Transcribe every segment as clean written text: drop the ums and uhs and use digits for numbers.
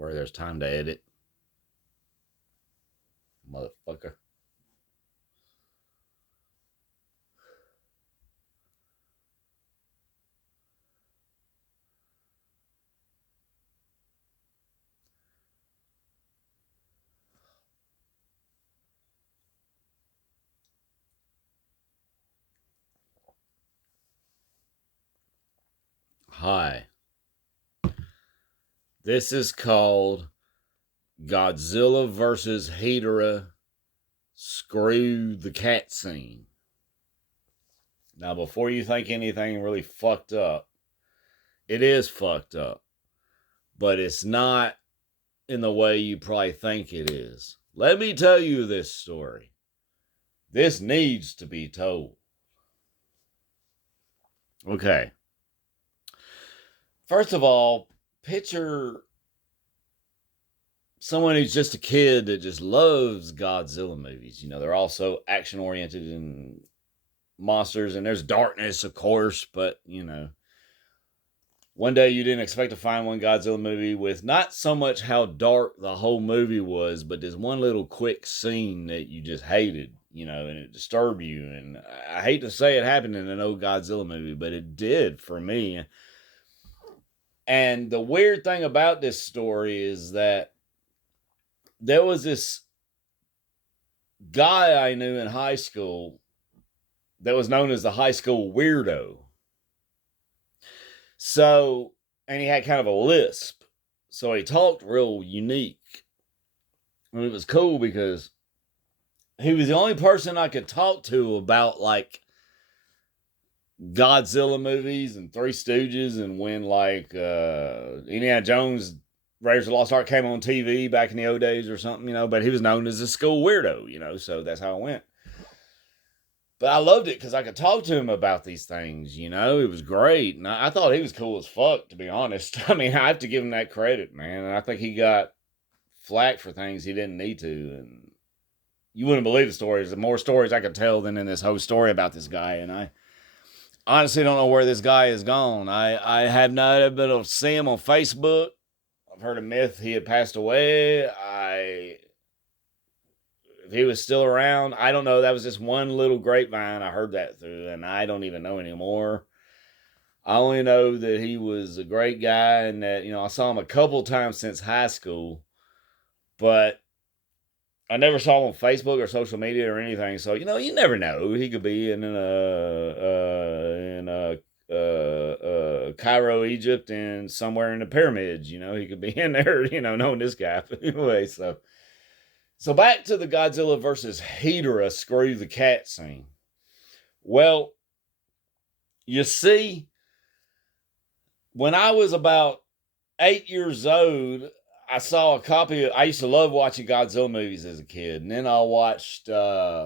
where there's time to edit. Motherfucker. Hi. This is called Godzilla versus HEDORAH. Screw the cat scene. Now, before you think anything really fucked up, it is fucked up. But it's not in the way you probably think it is. Let me tell you this story. This needs to be told. Okay. First of all, picture someone who's just a kid that just loves Godzilla movies. You know, they're also action oriented and monsters, and there's darkness, of course, but you know, one day you didn't expect to find one Godzilla movie with not so much how dark the whole movie was, but this one little quick scene that you just hated, you know, and it disturbed you. And I hate to say it happened in an old Godzilla movie, but it did for me. And the weird thing about this story is that there was this guy I knew in high school that was known as the high school weirdo. So, and he had kind of a lisp. So he talked real unique. And it was cool because he was the only person I could talk to about like Godzilla movies and Three Stooges, and when like Indiana Jones Raiders of the Lost Ark came on TV back in the old days or something, you know, but he was known as a school weirdo, you know, so that's how it went. But I loved it because I could talk to him about these things, you know, it was great. And I thought he was cool as fuck, to be honest. I mean, I have to give him that credit, man. And I think he got flack for things he didn't need to. And you wouldn't believe the stories. The more stories I could tell than in this whole story about this guy. And I honestly don't know where this guy is gone. I have not been able to see him on Facebook. I've heard a myth he had passed away. If he was still around, I don't know. That was just one little grapevine I heard that through, and I don't even know anymore. I only know that he was a great guy, and that, you know, I saw him a couple times since high school, but I never saw him on Facebook or social media or anything. So, you know, you never know. He could be in Cairo, Egypt, and somewhere in the pyramids. You know, he could be in there, you know, knowing this guy. Anyway, so back to the Godzilla versus HEDORAH screw the cat scene. Well, you see, when I was about 8 years old, I saw a copy of, I used to love watching Godzilla movies as a kid. And then I watched Godzilla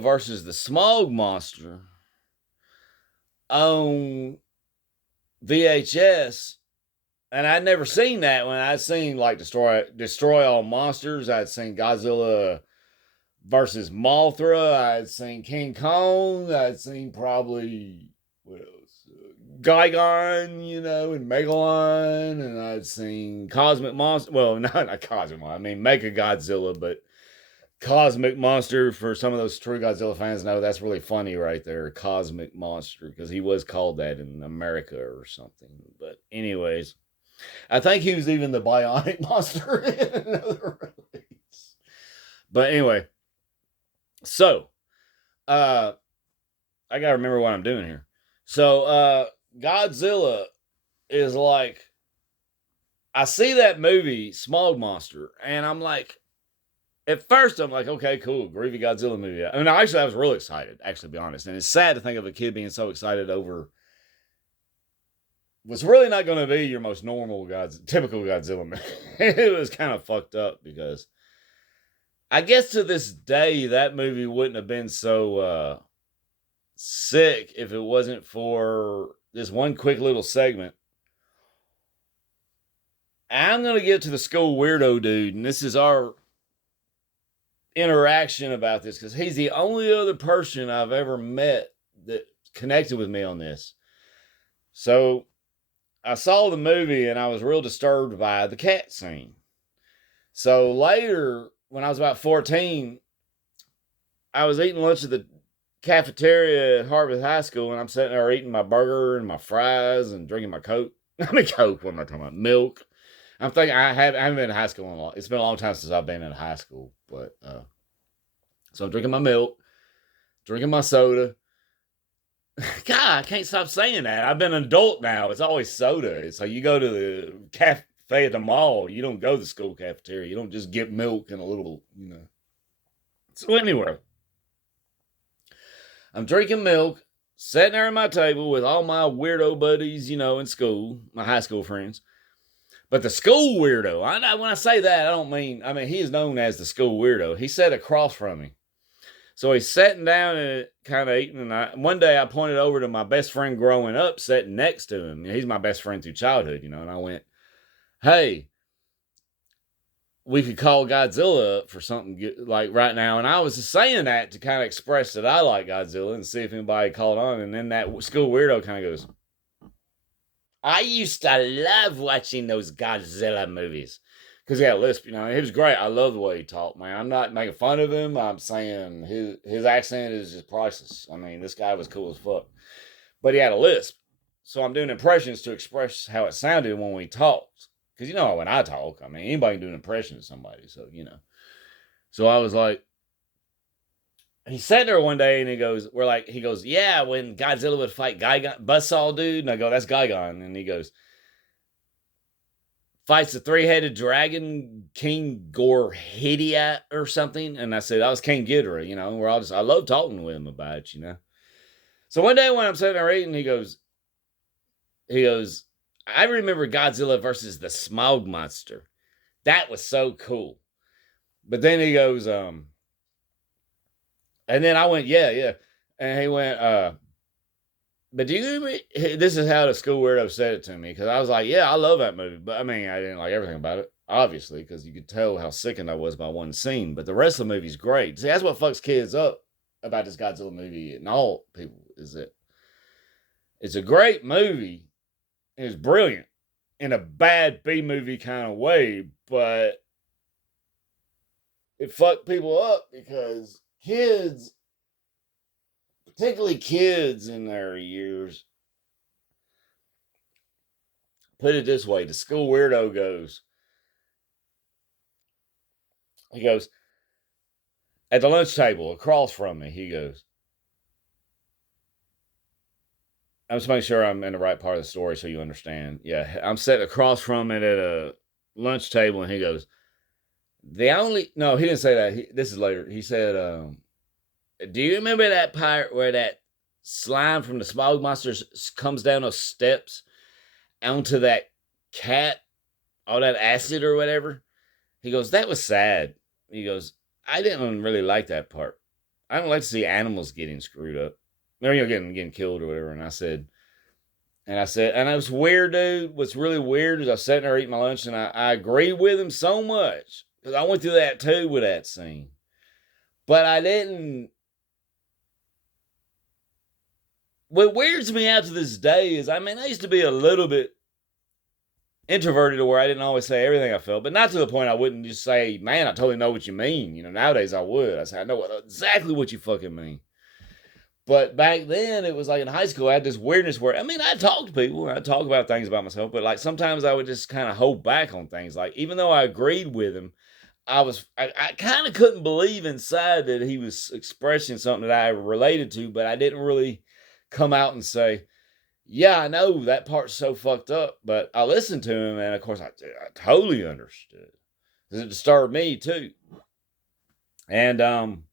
versus the SMOG monster on VHS. And I'd never seen that one. I'd seen like Destroy All Monsters. I'd seen Godzilla versus Mothra. I'd seen King Kong. I'd seen probably, what else? Gigon, you know, and Megalon. And I'd seen Cosmic Monster. Well, not Cosmic Monster. I mean, Mega Godzilla, but Cosmic Monster, for some of those true Godzilla fans know, that's really funny right there. Cosmic Monster, because he was called that in America or something. But anyways, I think he was even the bionic monster in another release. But anyway, so I gotta remember what I'm doing here. So Godzilla is like, I see that movie Smog Monster, and I'm like, at first I'm like, okay, cool, groovy Godzilla movie. I mean, actually I was really excited, actually, to be honest. And it's sad to think of a kid being so excited over was really not going to be your most normal typical Godzilla movie. It was kind of fucked up because I guess to this day that movie wouldn't have been so sick if it wasn't for this one quick little segment. I'm going to get to the school weirdo dude, and this is our interaction about this because he's the only other person I've ever met that connected with me on this. So I saw the movie and I was real disturbed by the cat scene. So later, when I was about 14, I was eating lunch at the cafeteria at Harvard High School, and I'm sitting there eating my burger and my fries and drinking my Coke. I mean, Coke, what am I talking about? Milk. I'm thinking I haven't been in high school in a long. It's been a long time since I've been in high school, but so I'm drinking my milk, drinking my soda. God, I can't stop saying that. I've been an adult now. It's always soda. So you go to the cafe at the mall. You don't go to the school cafeteria. You don't just get milk and a little, So anyway, I'm drinking milk, sitting there at my table with all my weirdo buddies, in school, my high school friends. But the school weirdo, when I say that, I mean, he is known as the school weirdo. He sat across from me. So he's sitting down and kind of eating. And one day I pointed over to my best friend growing up sitting next to him. He's my best friend through childhood, and I went, hey, we could call Godzilla up for something like right now. And I was just saying that to kind of express that I like Godzilla and see if anybody called on. And then that school weirdo kind of goes, I used to love watching those Godzilla movies. Because he had a lisp, He was great. I love the way he talked, man. I'm not making fun of him. I'm saying his accent is just priceless. This guy was cool as fuck. But he had a lisp. So I'm doing impressions to express how it sounded when we talked. Because when I talk, anybody can do an impression of somebody. So, So I was like, he sat there one day and he goes, yeah, when Godzilla would fight Buzzsaw dude. And I go, that's Gigon. And he goes, fights the three-headed dragon, King HEDORAH or something. And I said, I was King Ghidorah, I love talking with him about it, So one day when I'm sitting there eating, he goes, I remember Godzilla versus the SMOG monster. That was so cool. But then he goes, and then I went, yeah. And he went, but do you, this is how the school weirdo said it to me. Because I was like, yeah, I love that movie. But I didn't like everything about it, obviously, because you could tell how sickened I was by one scene. But the rest of the movie's great. See, that's what fucks kids up about this Godzilla movie and all people, is that it's a great movie. It's brilliant in a bad B-movie kind of way, but it fucked people up because kids, particularly kids in their years, put it this way, the school weirdo goes, at the lunch table across from me, he goes, I'm just making sure I'm in the right part of the story so you understand. Yeah, I'm sitting across from it at a lunch table, and he goes, no, he didn't say that. This is later. He said, do you remember that part where that slime from the SMOG monsters comes down those steps onto that cat, all that acid or whatever? He goes, that was sad. He goes, I didn't really like that part. I don't like to see animals getting screwed up. Or, getting killed or whatever. And I said, and it was weird, dude. What's really weird is I was sitting there eating my lunch and I agreed with him so much. Because I went through that too with that scene. But I didn't. What weirds me out to this day is, I used to be a little bit introverted to where I didn't always say everything I felt, but not to the point I wouldn't just say, man, I totally know what you mean. Nowadays I would. I say, I know exactly what you fucking mean. But back then, it was like in high school, I had this weirdness where, I talk to people, and I talk about things about myself, but like sometimes I would just kind of hold back on things. Like, even though I agreed with him, I kind of couldn't believe inside that he was expressing something that I related to, but I didn't really come out and say, yeah, I know that part's so fucked up, but I listened to him, and of course I totally understood. Because it disturbed me too. And,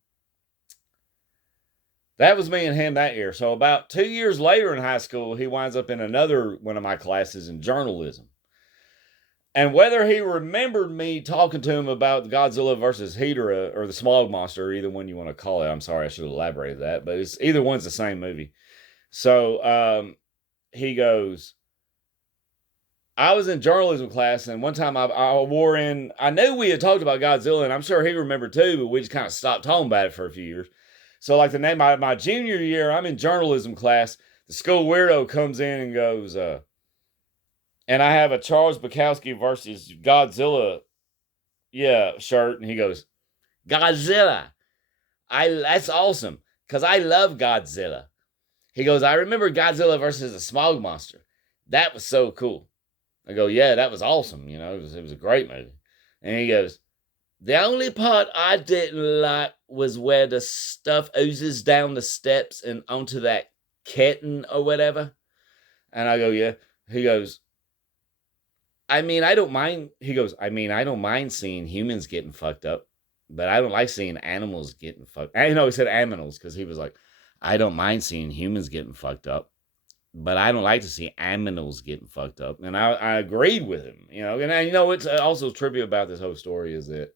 that was me and him that year. So about 2 years later in high school, he winds up in another one of my classes in journalism. And whether he remembered me talking to him about Godzilla versus HEDORAH or the SMOG monster, either one you want to call it. I'm sorry, I should have elaborated that, but either one's the same movie. So he goes, I was in journalism class, and one time I knew we had talked about Godzilla, and I'm sure he remembered too, but we just kind of stopped talking about it for a few years. So like my junior year, I'm in journalism class. The school weirdo comes in and goes, and I have a Charles Bukowski versus Godzilla, yeah, shirt, and he goes, Godzilla. That's awesome because I love Godzilla. He goes, I remember Godzilla versus the Smog Monster. That was so cool. I go, yeah, that was awesome. You know, it was a great movie. And he goes, the only part I didn't like was where the stuff oozes down the steps and onto that kitten or whatever. And I go, yeah. He goes, I mean, I don't mind. He goes, I mean, I don't mind seeing humans getting fucked up, but I don't like seeing animals getting fucked. I know he said animals because he was like, I don't mind seeing humans getting fucked up, but I don't like to see animals getting fucked up. And I agreed with him, you know. And you know, it's also trivia about this whole story is that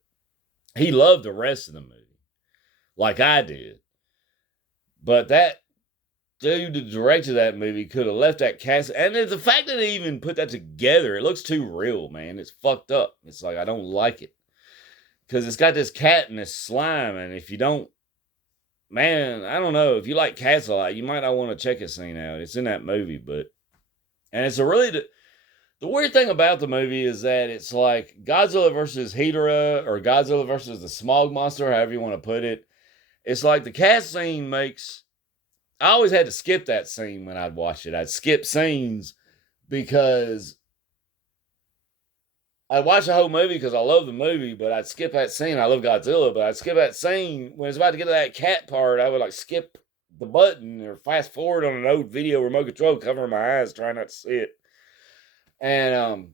he loved the rest of the movie, like I did. But that dude that directed that movie could have left that cast. And the fact that they even put that together, it looks too real, man. It's fucked up. It's like, I don't like it. Because it's got this cat and this slime. And if you don't, man, I don't know. If you like cats a lot, you might not want to check a scene out. It's in that movie, but. And it's a really. The weird thing about the movie is that it's like Godzilla versus HEDORAH or Godzilla versus the Smog Monster, however you want to put it. It's like the cat scene makes. I always had to skip that scene when I'd watch it. I'd skip scenes because I'd watch the whole movie because I love the movie, but I'd skip that scene. I love Godzilla, but I'd skip that scene when it's about to get to that cat part. I would like skip the button or fast forward on an old video remote control, covering my eyes, trying not to see it. And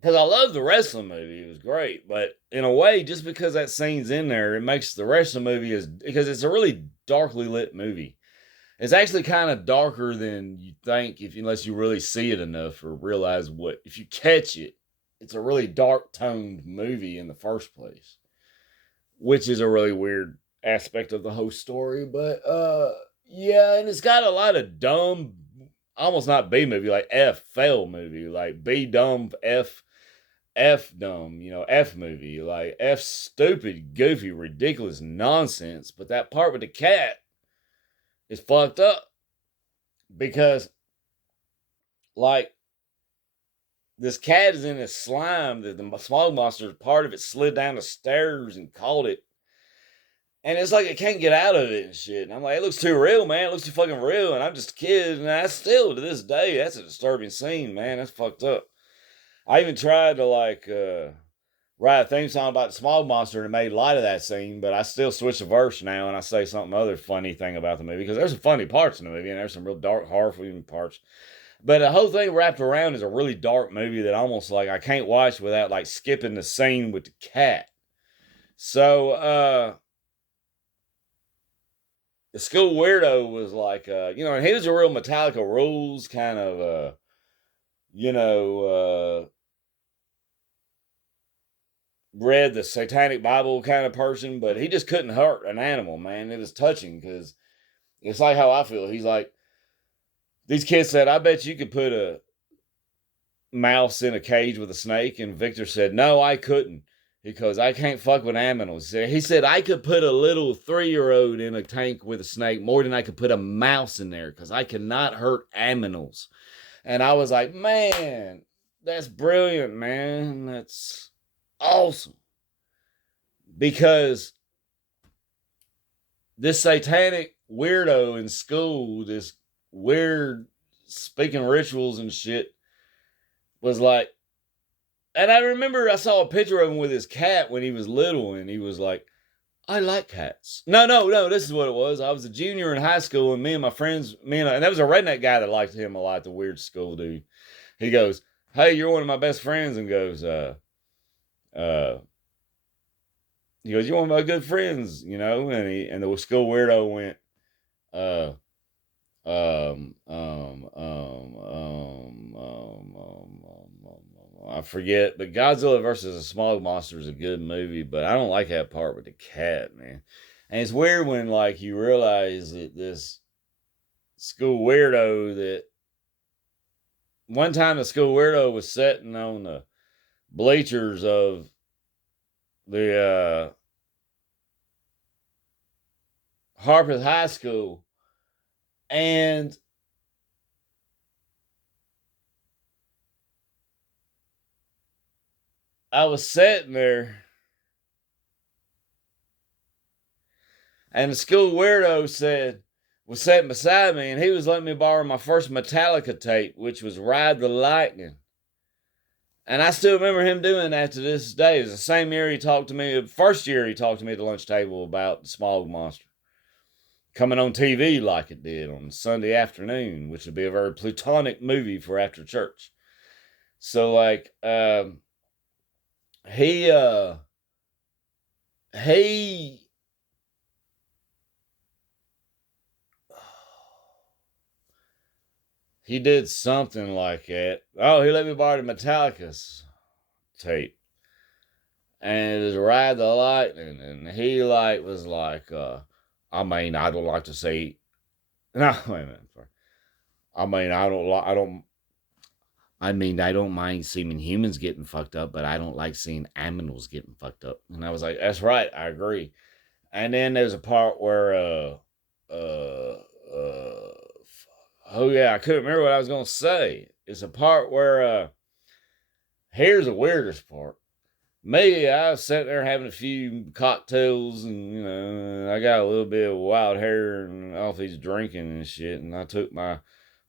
because I love the rest of the movie, it was great. But in a way, just because that scene's in there, it makes the rest of the movie because it's a really darkly lit movie. It's actually kind of darker than you think, unless you really see it enough or realize what. If you catch it, it's a really dark toned movie in the first place, which is a really weird aspect of the whole story. But yeah, and it's got a lot of dumb, almost not B movie, like F fail movie, like B dumb F dumb, you know, F movie, like F stupid, goofy, ridiculous nonsense. But that part with the cat is fucked up because, like, this cat is in this slime that the smog monster, part of it slid down the stairs and caught it. And it's like it can't get out of it and shit. And I'm like, it looks too real, man. It looks too fucking real. And I'm just a kid. And I still, to this day, that's a disturbing scene, man. That's fucked up. I even tried to, like, write a theme song about the smog monster and made light of that scene, but I still switch the verse now and I say something other funny thing about the movie because there's some funny parts in the movie and there's some real dark, horrifying parts. But the whole thing wrapped around is a really dark movie that almost like I can't watch without like skipping the scene with the cat. So the school weirdo was like you know, and he was a real Metallica rules kind of you know, read the satanic Bible kind of person, but he just couldn't hurt an animal, man. It was touching because it's like how I feel. He's like, these kids said, I bet you could put a mouse in a cage with a snake. And Victor said, no, I couldn't because I can't fuck with animals. He said, I could put a little 3-year-old in a tank with a snake more than I could put a mouse in there because I cannot hurt animals. And I was like, man, that's brilliant, man. That's awesome. Because this satanic weirdo in school, this weird speaking rituals and shit, was like, and I remember I saw a picture of him with his cat when he was little, and he was like, I like cats. No, this is what it was. I was a junior in high school, and me and my friends, and that was a redneck guy that liked him a lot, the weird school dude. He goes, hey, you're one of my best friends, and goes, he goes, you're one of my good friends, you know, and the school weirdo went, uh, I forget, but Godzilla versus the Smog Monster is a good movie, but I don't like that part with the cat, man. And it's weird when, like, you realize that this school weirdo that one time the school weirdo was sitting on the bleachers of the Harpeth High School, and I was sitting there, and the school weirdo was sitting beside me, and he was letting me borrow my first Metallica tape, which was Ride the Lightning. And I still remember him doing that to this day. It was the same year he talked to me, first year he talked to me at the lunch table about the SMOG monster coming on TV like it did on Sunday afternoon, which would be a very plutonic movie for after church. So like he he he did something like that. Oh, he let me borrow the Metallica's tape. And it was Ride the Lightning. And he like was like, I mean, I don't like to see. No, wait a minute. I mean, I don't mind seeing humans getting fucked up, but I don't like seeing animals getting fucked up. And I was like, that's right, I agree. And then there's a part where, oh yeah, I couldn't remember what I was gonna say. It's a part where, here's the weirdest part. Me, I was sitting there having a few cocktails, and I got a little bit of wild hair and off these drinking and shit. And I took my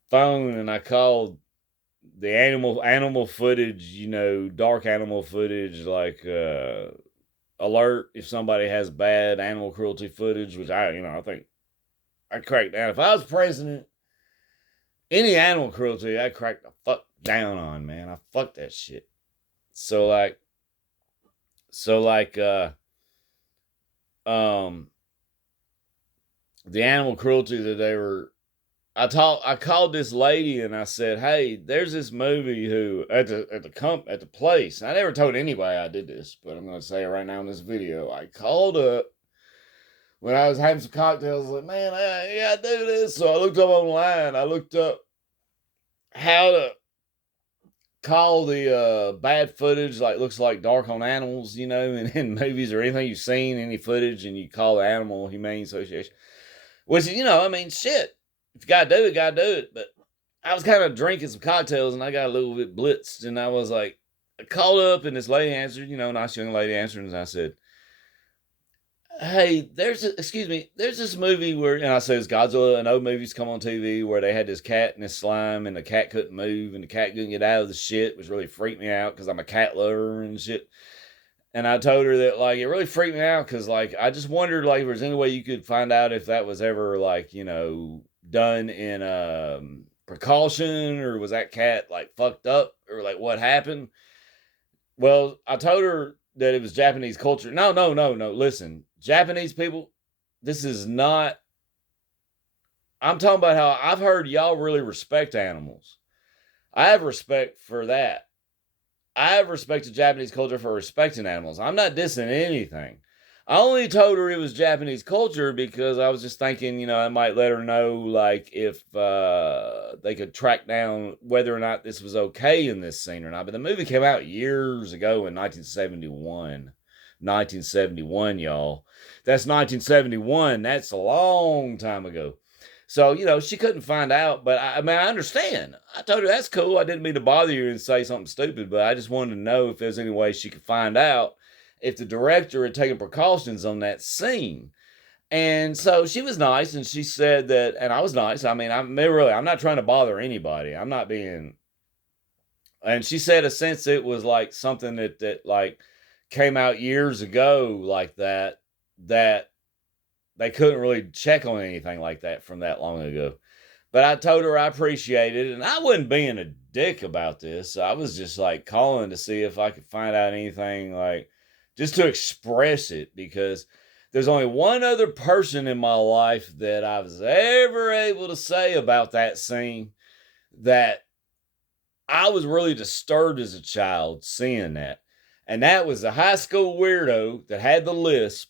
phone and I called the animal footage, dark animal footage, like alert if somebody has bad animal cruelty footage, which I think I'd crack down. If I was president, any animal cruelty, I'd crack the fuck down on, man. I fuck that shit. So like, the animal cruelty that they were, I called this lady and I said, hey, there's this movie who at the place. I never told anybody I did this, but I'm gonna say it right now in this video. I called up when I was having some cocktails, like, man, I gotta do this. So I looked up online. I looked up how to call the bad footage, like looks like dark on animals, in movies or anything you've seen, any footage, and you call the Animal Humane Association. Which, shit. If you gotta do it, gotta do it. But I was kind of drinking some cocktails and I got a little bit blitzed, and I was like, I called up and this lady answered, nice young lady answered, and I said, hey, there's this movie where, and I said, it's Godzilla, and old movies come on TV where they had this cat in this slime and the cat couldn't move and the cat couldn't get out of the shit, which really freaked me out because I'm a cat lover and shit. And I told her that, like, it really freaked me out because, like, I just wondered, like, if there's any way you could find out if that was ever, like, done in precaution, or was that cat, like, fucked up, or, like, what happened? Well, I told her that it was Japanese culture. No. Listen, Japanese people, this is not. I'm talking about how I've heard y'all really respect animals. I have respect for that. I have respect to Japanese culture for respecting animals. I'm not dissing anything. I only told her it was Japanese culture because I was just thinking, I might let her know, like, if they could track down whether or not this was okay in this scene or not. But the movie came out years ago in 1971. 1971, y'all. That's 1971. That's a long time ago. So, she couldn't find out, but I understand. I told her, that's cool. I didn't mean to bother you and say something stupid, but I just wanted to know if there's any way she could find out if the director had taken precautions on that scene. And so she was nice, and she said that, and I was nice. I'm not trying to bother anybody. I'm not being, and she said, a sense it was like something that like came out years ago, like that they couldn't really check on anything like that from that long ago. But I told her I appreciated it, and I wasn't being a dick about this. I was just like calling to see if I could find out anything, like, just to express it, because there's only one other person in my life that I was ever able to say about that scene that I was really disturbed as a child seeing that. And that was the high school weirdo that had the lisp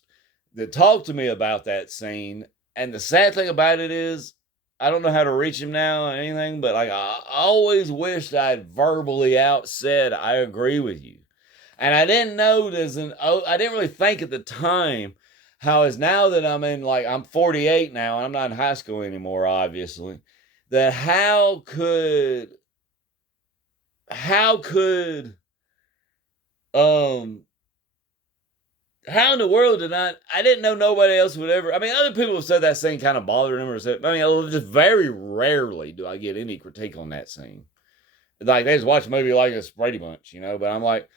that talked to me about that scene. And the sad thing about it is, I don't know how to reach him now or anything, but like, I always wished I'd verbally out said, I agree with you. And I didn't know I didn't really think at the time how is now that I'm 48 now and I'm not in high school anymore, obviously, that how could Um, how in the world did I didn't know nobody else would ever. I mean, other people have said that scene kind of bothered them, or said, I mean, just very rarely do I get any critique on that scene. Like, they just watch a movie like it's Brady Bunch, you know, but I'm like,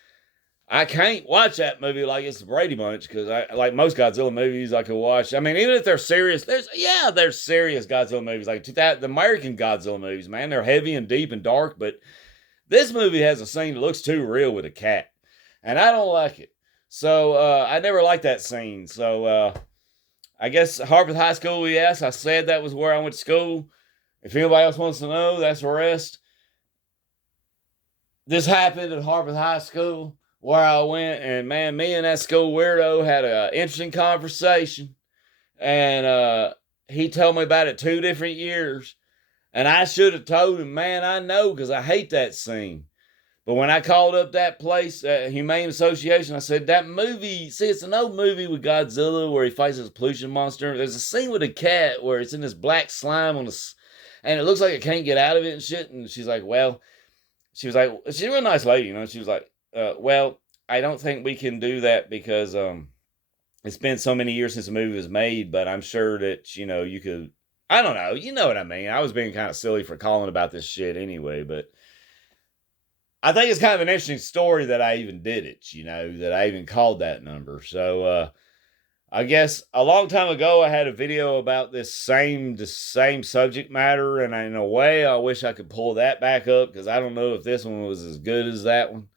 I can't watch that movie like it's the Brady Bunch, because I like most Godzilla movies I could watch. I mean, even if they're serious, there's serious Godzilla movies like the American Godzilla movies, man. They're heavy and deep and dark, but this movie has a scene that looks too real with a cat, and I don't like it. So I never liked that scene. So I guess Harvard High School. Yes, I said that was where I went to school. If anybody else wants to know, that's the rest. This happened at Harvard High School where I went, and man, me and that school weirdo had an interesting conversation, and he told me about it 2 different years, and I should have told him, man, I know, because I hate that scene. But when I called up that place, Humane Association, I said, that movie, see, it's an old movie with Godzilla where he fights this pollution monster. There's a scene with a cat where it's in this black slime and it looks like it can't get out of it and shit. And she's like, well, she's a real nice lady, you know. She was like, well, I don't think we can do that because it's been so many years since the movie was made, but I'm sure that, you know, you could, I don't know, you know what I mean. I was being kind of silly for calling about this shit anyway, but I think it's kind of an interesting story that I even did it, you know, that I even called that number. So I guess a long time ago I had a video about the same subject matter, and in a way I wish I could pull that back up, because I don't know if this one was as good as that one,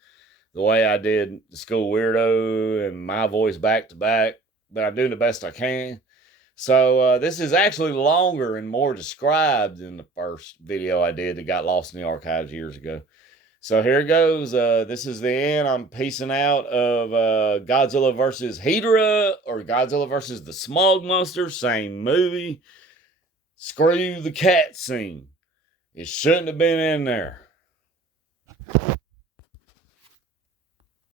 the way I did the school weirdo and my voice back to back, but I'm doing the best I can. So this is actually longer and more described than the first video I did that got lost in the archives years ago. So here it goes. This is the end. I'm peacing out of Godzilla versus HEDORAH, or Godzilla versus the SMOG monster. Same movie. Screw the cat scene. It shouldn't have been in there.